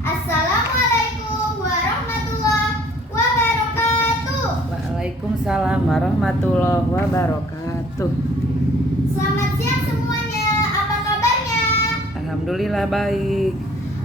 Assalamualaikum warahmatullahi wabarakatuh. Waalaikumsalam warahmatullahi wabarakatuh. Selamat siang semuanya. Apa kabarnya? Alhamdulillah baik.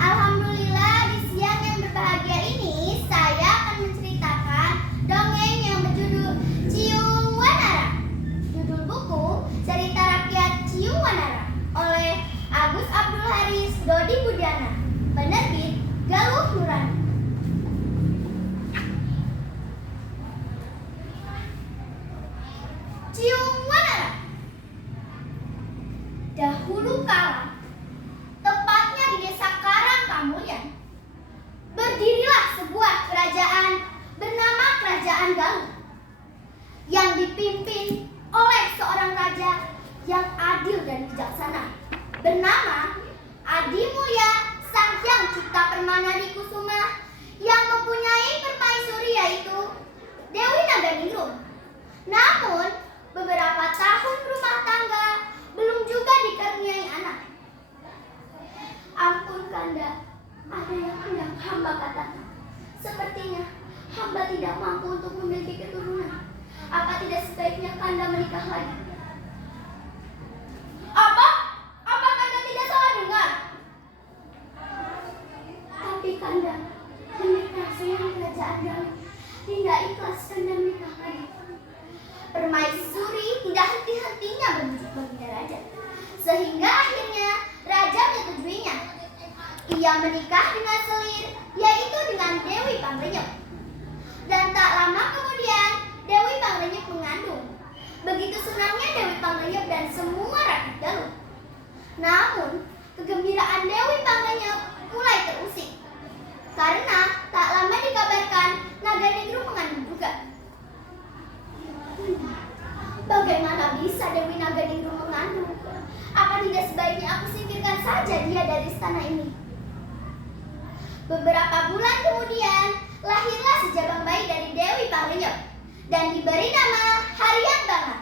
Alhamdulillah, di siang yang berbahagia ini saya akan menceritakan dongeng yang berjudul Ciung Wanara. Judul buku Cerita Rakyat Ciung Wanara oleh Agus Abdul Haris Dodi Budiana. Penerbit Galuh Nurani. Ciung Wanara. Dahulu kala, tepatnya di desa Karang Kamulyan, berdirilah sebuah kerajaan bernama Kerajaan Galuh yang dipimpin oleh seorang raja yang adil dan bijaksana bernama Adi Mulya Sang Hyang Cipta Permana Kusuma, yang mempunyai permaisuri yaitu Dewi Naganingrum. Namun beberapa tahun rumah tangga belum juga dikaruniai anak. Ampun Kanda, ada yang hendak hamba katakan. Sepertinya hamba tidak mampu untuk memiliki keturunan. Apa tidak sebaiknya Kanda menikah lagi? Apa? Apa Kanda tidak salah dengar? Tapi Kanda, menikah sayang kerajaan Galuh tidak ikhlas Kanda menikah lagi. Permaisuri tidak henti-hentinya membujuk baginda raja, sehingga akhirnya raja menyetujuinya. Ia menikah dengan selir, yaitu dengan Dewi Pangrenyep. Dan tak lama kemudian Dewi Pangrenyep mengandung. Begitu senangnya Dewi Pangrenyep dan semua rakyat Galuh. Namun kegembiraan Dewi Pangrenyep mulai terusik, karena tak lama dikabarkan Naganingrum mengandung juga. Bagaimana bisa Dewi Naganingrum mengandung? Apa tidak sebaiknya aku singkirkan saja dia dari istana ini? Beberapa bulan kemudian lahirlah sejabang bayi dari Dewi Pangrenyep dan diberi nama Haryang Bangah.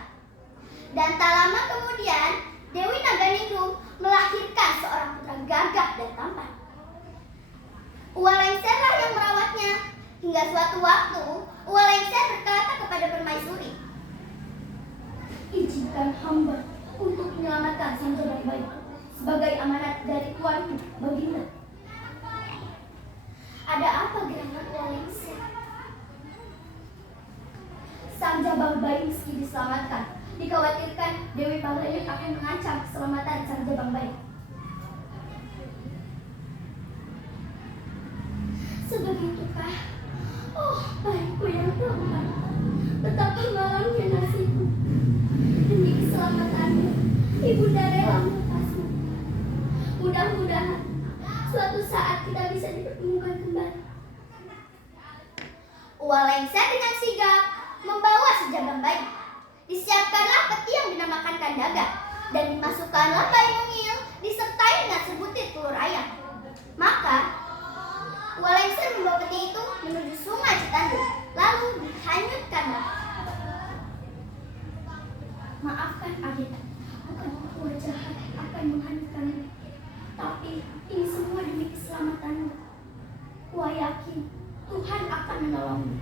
Dan tak lama kemudian Dewi Naganingrum melahirkan seorang putra gagah dan tampan. Uwa Lengserlah yang merawatnya, hingga suatu waktu Uwa Lengser berkata kepada permaisuri, "Izinkan hamba untuk menyelamatkan sang jabang bayi sebagai amanat dari tuanku baginda." "Ada apa gerangan Uwa Lengser?" "Sang jabang bayi meski diselamatkan, dikhawatirkan Dewi Pangrenyep akan mengancam keselamatan sang jabang bayi." "Sebegitukah? Oh, bayiku yang tampan, betapa malangnya nasibku. Demi keselamatanmu, ibunda rela melepasmu. Mudah-mudahan suatu saat kita bisa dipertemukan kembali." Uwa Lengser dengan sigap membawa sejabang bayi. Disiapkanlah peti yang dinamakan kandaga, dan dimasukkanlah bayi mungil disertai dengan sebutir telur ayam. Maka Uwa Lengser membawa peti itu menuju sungai Citandur, lalu dihanyutkanlah. "Maafkan adik, bukan aku jahat akan menghanyutkanmu, tapi ini semua demi keselamatanmu. Ku yakin Tuhan akan menolongmu."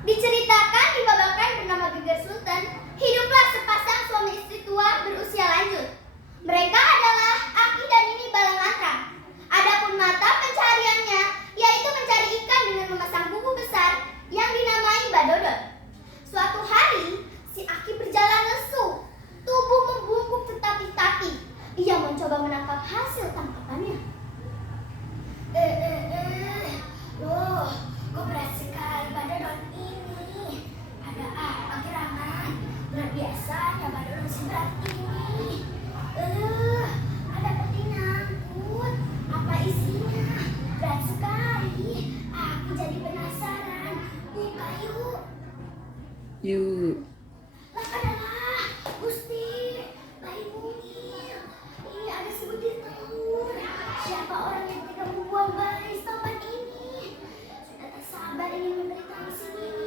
Diceritakan di Babakan bernama Geger Sultan, hiduplah sepasang suami istri tua berusia lanjut. Mereka adalah Aki dan Nini Balangantra. Adapun mata pencahariannya yaitu mencari ikan dengan memasang buku besar yang dinamai Badodot. Suatu hari, si Aki berjalan lesu, tubuh membungkuk tertatih-tatih. Ia mencoba menangkap hasil tangkapannya. Loh, kok berat sekali Badodot ini? Ada apa gerangan? Luar biasanya Badodot seberat ini. Ada peti nyangkut. Apa isinya? Berat sekali. Aku jadi penasaran. Buka yuk. Yuk. Lah adalah Gusti, bayi mungil. Ini ada sebutir telur. Siapa orang yang tega membuang bayi setampan ini? Sudah tak sabar ingin memberi tahu sini.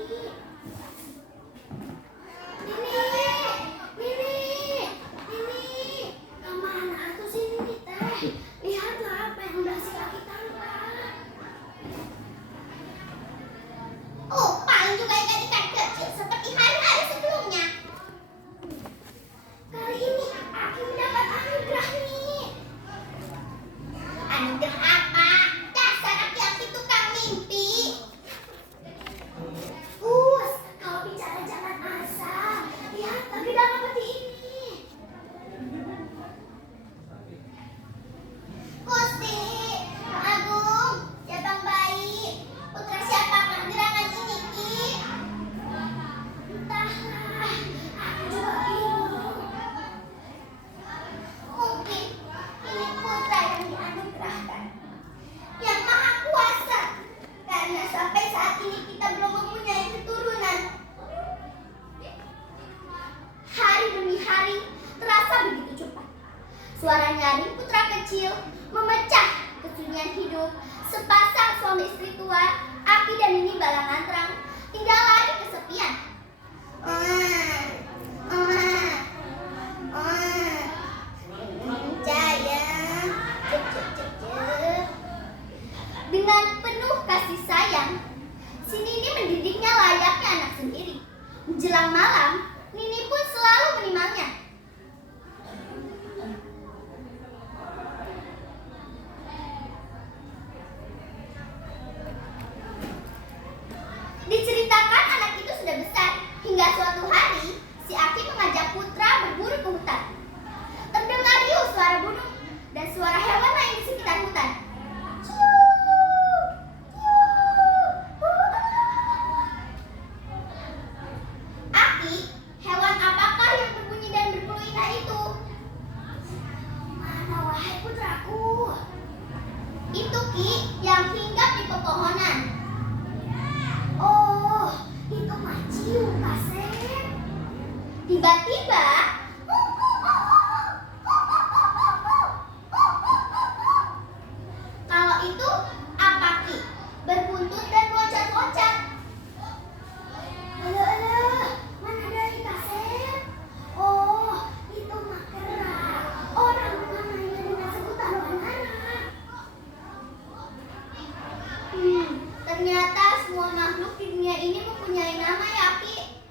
Menjelang malam, Nini pun selalu menimalnya. Diceritakan anak itu sudah besar, hingga suatu hari si Aki mengajak putra berburu ke hutan. Terdengar riuh suara burung dan suara hewan lain di sekitar hutan. Aki, hewan apakah yang berbunyi dan berbulu indah itu? Mana wahai putraku? Itu Ki yang hinggap di pepohonan. Oh, itu mah cium Kasep. Tiba-tiba kalau itu apa Ki? Berbuntut dan loncat-loncat. Alah, mana dari Kasep? Oh, itu mah kera. Orang menamainya dengan sebutan wanara. Ternyata semua makhluk di dunia ini mempunyai nama ya Ki.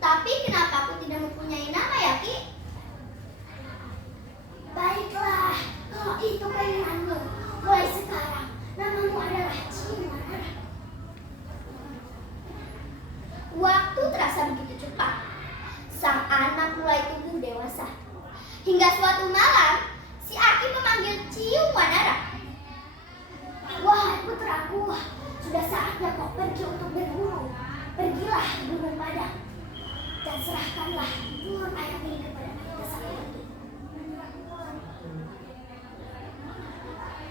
Tapi kenapa aku tidak mempunyai nama ya Ki? Baiklah, kalau itu keinginanmu, mulai sekarang namamu adalah Ciwanara. Waktu terasa begitu cepat. Sang anak mulai tumbuh dewasa. Hingga suatu malam, si Aki memanggil Ciwanara. Wahai putraku, sudah saatnya kau pergi untuk berburu. Pergilah ke gunung padang dan serahkanlah telur ayam ini kepada kita satu lagi.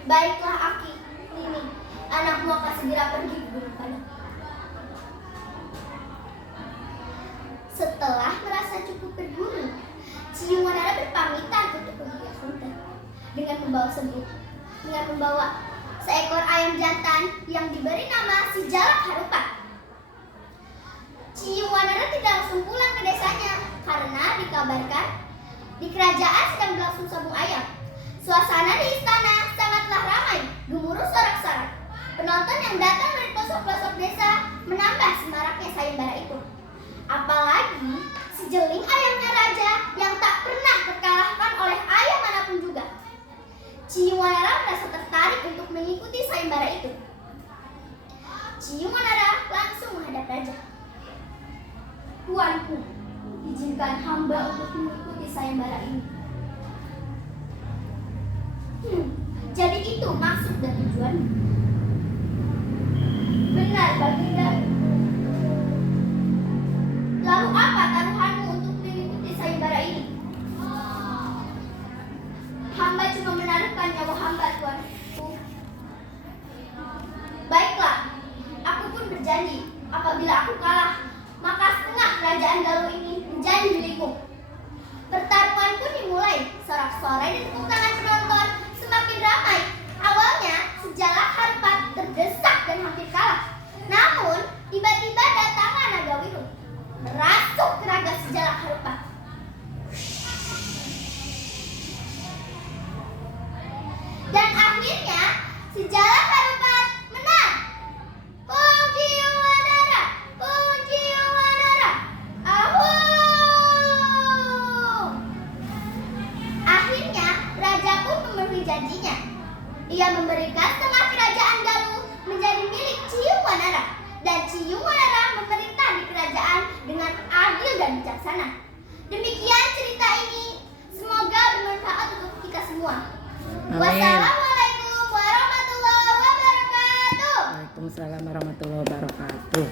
Baiklah Aki, Nini, anakmu akan segera pergi ke gunung padang. Setelah merasa cukup berburu, Ciwanara berpamitan untuk pergi ke hutan dengan membawa seekor ayam jantan yang diberi nama si Jalak Harupat. Ciwanara tidak langsung pulang ke desanya karena dikabarkan di kerajaan sedang berlangsung sabung ayam. Suasana di istana sangatlah ramai, gemuruh sorak-sorak. Penonton yang datang dari pelosok-pelosok desa menambah semaraknya sayembara itu. Apalagi sejeling ayamnya raja yang tak pernah terkalahkan oleh ayam manapun juga. Ciwanara merasa tertarik untuk mengikuti sayembara itu. Ciwanara langsung menghadap raja. Tuanku, izinkan hamba untuk mengikuti sayembara ini. Jadi itu maksud dan tujuanmu? Benar, Baginda. Lalu apa taruhanmu untuk mengikuti sayembara ini? Hamba cuma menaruhkan nyawa hamba, tuanku. Baiklah, aku pun berjanji apabila aku kalah, maka setengah kerajaan Galuh ini menjadi milikku. Pertarungan pun dimulai. Sorak-sorai dan tepuk tangan penonton semakin ramai. Awalnya Sejalak Harupat terdesak dan hampir kalah. Namun tiba-tiba datanglah naga Wirung merasuk ke raga Sejalak Harupat. Dan akhirnya Sejalak Harupat menang. Puji Wanara, puji Wanara. Ahuu. Akhirnya raja pun memenuhi janjinya. Ia memberikan setengah kerajaan Galuh menjadi milik Ciwanara, dan Ciwanara memerintah di kerajaan dengan adil dan bijaksana. Demikian cerita ini. Semoga bermanfaat untuk kita semua. Amin. Wassalamualaikum warahmatullahi wabarakatuh. Waalaikumsalam warahmatullahi wabarakatuh.